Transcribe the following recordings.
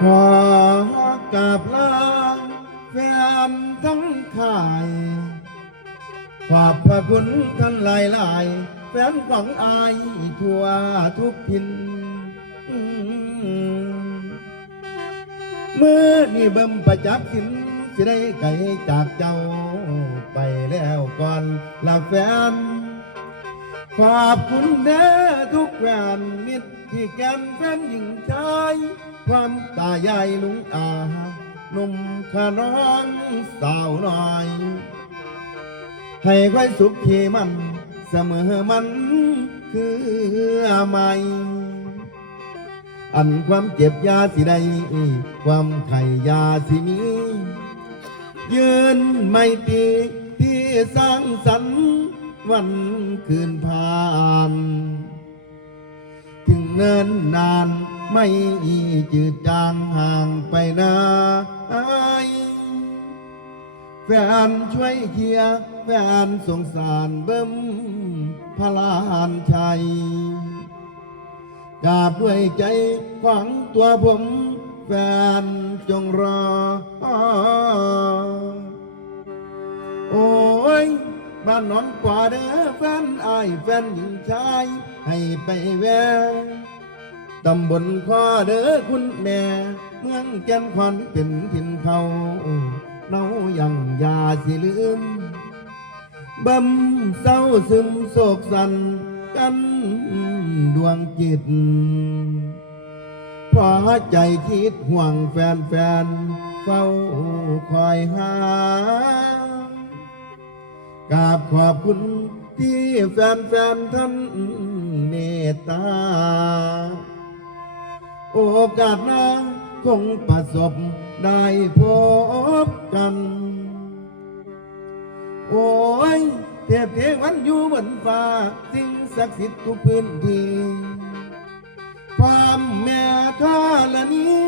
ขอกราบลาแฟนทั้งข่าย ขอบพระคุณท่านหลายหลายแฟนของอายทั่วทุกทิน เมื่อนี่เบิ่มประจับสินสิได้ไกลจากเจ้าไปแล้วก่อนลาแฟน ขอบคุณเด้อทุกแฟนมิตรที่แกมแฟนหญิงชายความตายายลุงอาหนุ่มขน้องสาวน้อย ให้ค่อยสุขที่มันเสมอมันคือไม่อันความเจ็บยาสิใดความไข่ยาสิมี ยืนไม่ตีที่สร้างสรรค์วันคืนผ่า เนิ่นนานไม่จืดจางห่างไปนานแฟนช่วยเคียแฟนสงสารเบิ่มพลานชัยกราบด้วยใจของตัวผม แฟนจงรอ โอ้ย บ้านหนอนกว่าเด้อแฟนอายแฟนหญิงชาย ให้ไปแวะตำบลคอเด้อคุณแม่ เมืองแก่นควันเป็นถิ่นเขาเนายังยาสิลืมบำเศร้าซึมโศกสันกันดวงจิตพอใจคิดห่วงแฟนแฟนเฝ้าคอยหา กราบขอบคุณที่แฟนๆท่านเมตตา โอกาสหน้าคงประสบได้พบกัน โอ้ยเทพเทวันอยู่บนฟ้า สิ่งศักดิ์สิทธิ์ทุกพื้นที่ความแม่ข้าละนี้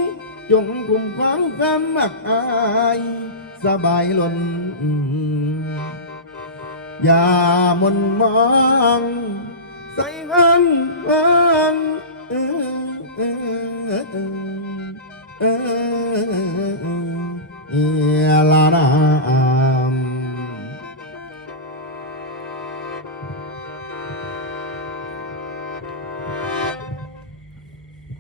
จงคุ้มครองความมักอาย สบายล้น อย่ามนมองใส่หันวางเออ